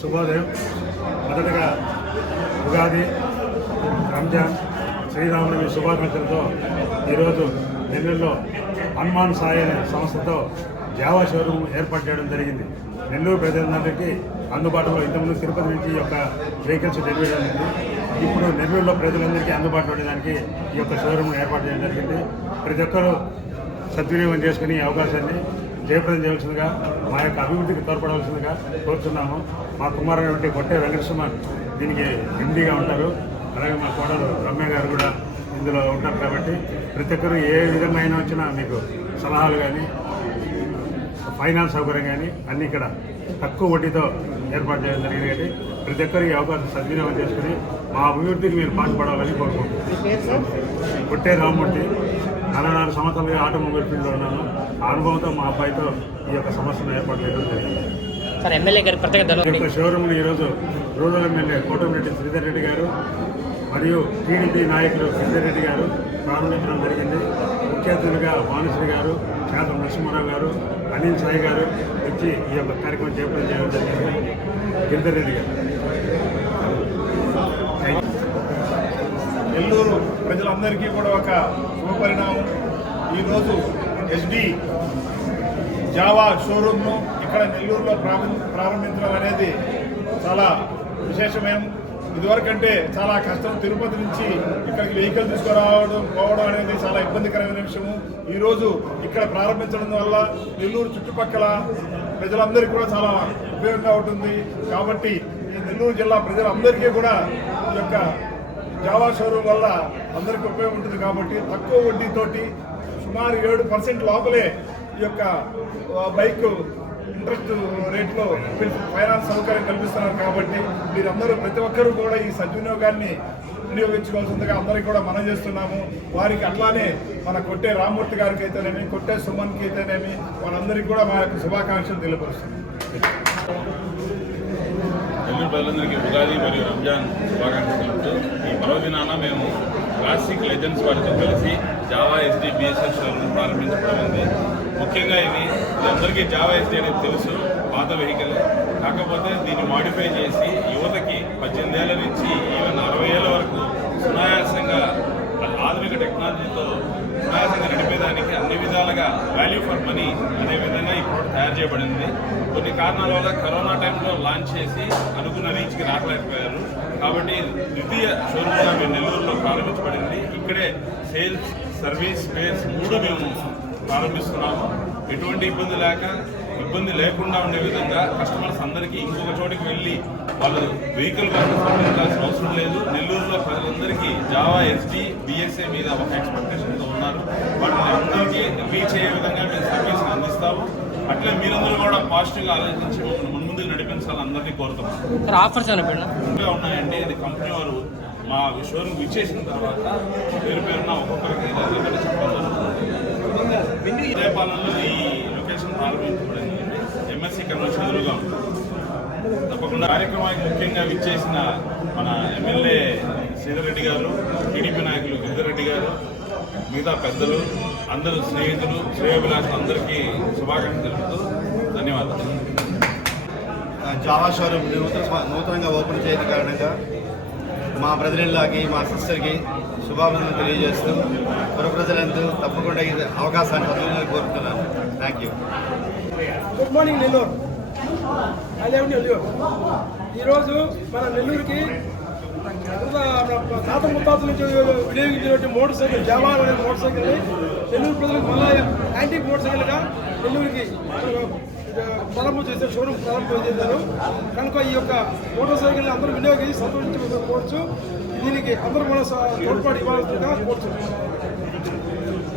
శుభోదయం. మొదటగా ఉగాది, రంజాన్, శ్రీరామనవమి శుభాకాంక్షలతో ఈరోజు నెల్లూరులో హనుమాన్ సాయి అనే సంస్థతో జావా షోరూమ్ ఏర్పాటు చేయడం జరిగింది. నెల్లూరు ప్రజలందరికీ అందుబాటులో ఇంతకుముందు తిరుపతి నుంచి ఈ యొక్క వెహికల్స్ డెలివరీ అయింది. ఇప్పుడు నెల్లూరులో ప్రజలందరికీ అందుబాటులో ఉండడానికి ఈ యొక్క షోరూమ్ ఏర్పాటు చేయడం జరిగింది. ప్రతి ఒక్కరూ సద్వినియోగం చేసుకుని ఈ అవకాశాన్ని జయప్రదం చేయవలసిందిగా, మా యొక్క అభివృద్ధికి తోడ్పడవలసిందిగా కోరుతున్నాము. మా కుమారుడు కొట్టే వెంకటేశ్వర దీనికి ఎండీగా ఉంటారు. అలాగే మా కోడలు రమ్య గారు కూడా ఇందులో ఉంటారు. కాబట్టి ప్రతి ఒక్కరు ఏ విధంగా అయినా వచ్చినా మీకు సలహాలు కానీ ఫైనాన్స్ సౌకర్యం కానీ అన్నీ ఇక్కడ తక్కువ వడ్డీతో ఏర్పాటు చేయడం జరిగింది. కాబట్టి ప్రతి ఒక్కరు ఈ అవకాశం సద్వినియోగం చేసుకుని మా అభివృద్ధికి మీరు పాటుపడాలని కోరుకుంటున్నాం. కొట్టే రామ్మూర్తి 44 సంవత్సరాలుగా ఆటోమొబైల్ ఫీల్డ్లో ఉన్నాను. ఆ అనుభవంతో మా అబ్బాయితో ఈ యొక్క సమస్యను ఏర్పాటు చేయడం జరిగింది. ఈ యొక్క షోరూమ్ని ఈరోజు రూరల్ ఎమ్మెల్యే కోటమిరెడ్డి శ్రీధర్ రెడ్డి గారు మరియు టీడీపీ నాయకులు శ్రీధర్ రెడ్డి గారు ప్రారంభించడం జరిగింది. ముఖ్య అతిథులుగా భానుశ్రీ గారు, చేతం నరసింహారావు గారు, అనిల్ సాయి గారు వచ్చి ఈ యొక్క కార్యక్రమం చేపట్టడం చేయడం జరిగింది. గిరిధర్ రెడ్డి గారు. నెల్లూరు ప్రజలందరికీ కూడా ఒక శుభపరిణామం. ఈరోజు ఎస్డి జావా షోరూమ్ను ఇక్కడ నెల్లూరులో ప్రారంభించడం అనేది చాలా విశేషమైన. ఇదివరకంటే చాలా కష్టం. తిరుపతి నుంచి ఇక్కడికి వెహికల్ పోవడం అనేది చాలా ఇబ్బందికరమైన విషయము. ఈరోజు ఇక్కడ ప్రారంభించడం వల్ల నెల్లూరు చుట్టుపక్కల ప్రజలందరికీ కూడా చాలా ఉపయోగంగా ఉంటుంది. కాబట్టి ఈ నెల్లూరు జిల్లా ప్రజలందరికీ కూడా ఈ యొక్క జావా షోరూమ్ వల్ల అందరికీ ఉపయోగం ఉంటుంది. కాబట్టి తక్కువ వడ్డీతోటి సుమారు 7% లోపలే ఈ యొక్క బైక్ ఇంట్రెస్ట్ రేట్లో ఫైనాన్స్ సౌకర్యం కల్పిస్తున్నారు. కాబట్టి మీరందరూ ప్రతి ఒక్కరూ కూడా ఈ సద్వినియోగాన్ని వినియోగించుకోవాల్సిందిగా అందరికీ కూడా మనం చేస్తున్నాము. వారికి అట్లానే మన కొట్టే రామ్మూర్తి గారికి అయితేనేమి, కొట్టే సుమన్కి అయితేనేమి వాళ్ళందరికీ కూడా మా యొక్క శుభాకాంక్షలు తెలియపరుస్తున్నాం. నెల్లూరు ప్రజలందరికీ ఉగాది మరియు రంజాన్ శుభాకాంక్షలు తెలుపుతూ ఈ పర్వదినాన మేము క్లాసిక్ లెజెండ్స్ వారితో కలిసి జావా ఎస్డి బిఎస్ఎస్ షోరూమ్ ప్రారంభించబడింది. ముఖ్యంగా ఇది అందరికీ జావా ఎస్డి అనేది తెలుసు, పాత వెహికల్. కాకపోతే దీన్ని మాడిఫై చేసి యువతకి 18 ఏళ్ల నుంచి ఈవెన్ 60 ఏళ్ల వరకు సునాయాసంగా ఆధునిక టెక్నాలజీతో సునాయాసంగా నడిపేదానికి అన్ని విధాలుగా వాల్యూ ఫర్ మనీ అనే విధంగా ఈ ప్రోడక్ట్ తయారు చేయబడింది. కొన్ని కారణాల వల్ల కరోనా టైంలో లాంచ్ చేసి అనుకున్న రీచ్కి రాకలేకపోయారు. కాబట్టి ద్వితీయ షోరూమ్గా మేము నెల్లూరులో ప్రారంభించబడింది. ఇక్కడే సేల్స్, సర్వీస్, స్పేర్స్ 3 మేము ప్రారంభిస్తున్నాము. ఎటువంటి ఇబ్బంది లేకుండా ఉండే విధంగా కస్టమర్స్ అందరికీ ఇంకొక చోటికి వెళ్ళి వాళ్ళు వెహికల్ కోసం సంప్రదించాల్సిన అవసరం లేదు. నెల్లూరులో ప్రజలందరికీ జావా ఎస్డి బిఎస్ఏ మీద ఒక ఎక్స్పెక్టేషన్తో ఉన్నారు. వాటిని అందరికీ రీచ్ అయ్యే విధంగా మేము సర్వీస్ని అందిస్తాము. అట్లే మీరందరూ కూడా పాజిటివ్గా ఆలోచించి మమ్మల్ని ముందుకు నడిపించాలని అందరినీ కోరుతున్నాం. ఆఫర్స్ ఏమైనా ఉన్నాయండి. ఇది కంపెనీ వారు మా షోరూమ్ విచ్చేసిన తర్వాత పేరున ఒక్కొక్కరికి చెప్పడం జరుగుతుంది. విజయపాలనలో ఈ లొకేషన్ ప్రారంభించబడింది. ఎంఎస్సి కన్వెన్షన్ ఎదురుగా ఉంది. తప్పకుండా కార్యక్రమానికి ముఖ్యంగా విచ్చేసిన మన ఎమ్మెల్యే శ్రీధర్ రెడ్డి గారు, టీడీపీ నాయకులు గిరిధర్ రెడ్డి గారు, మిగతా పెద్దలు, అందరూ స్నేహితులు, శ్రేయోభిలాషులు అందరికీ శుభాకాంక్షలు తెలుపుతూ ధన్యవాదాలు. జావా షోరూమ్ నూతనంగా ఓపెన్ చేయడం కారణంగా మా బ్రదర్లాకి మా సిస్టర్కి శుభాభినందనలు తెలియజేస్తూ పుర ప్రజలందరూ తప్పకుండా ఈ అవకాశాన్ని సద్వినియోగం కోరుతున్నాను. Thank you. Good morning Nellore. అదేమి నెల్లూరు ఈరోజు మన నెల్లూరుకి తాత ముత్తాతల నుంచి వినియోగించినటువంటి మోటార్ సైకిల్ జావా అనే మోటార్ సైకిల్ని నెల్లూరు ప్రజలకు మళ్ళా యాంటిక్ మోటార్ సైకిల్గా నెల్లూరుకి ప్రారంభం చేశారు, షోరూమ్ ప్రారంభం చేశారు. కనుక ఈ యొక్క మోటార్ సైకిల్ని అందరూ వినియోగించి సంతోషించుకోవచ్చు. దీనికి అందరూ మన తోడ్పాటు ఇవ్వాల్సిందిగా కోరుతున్నాం.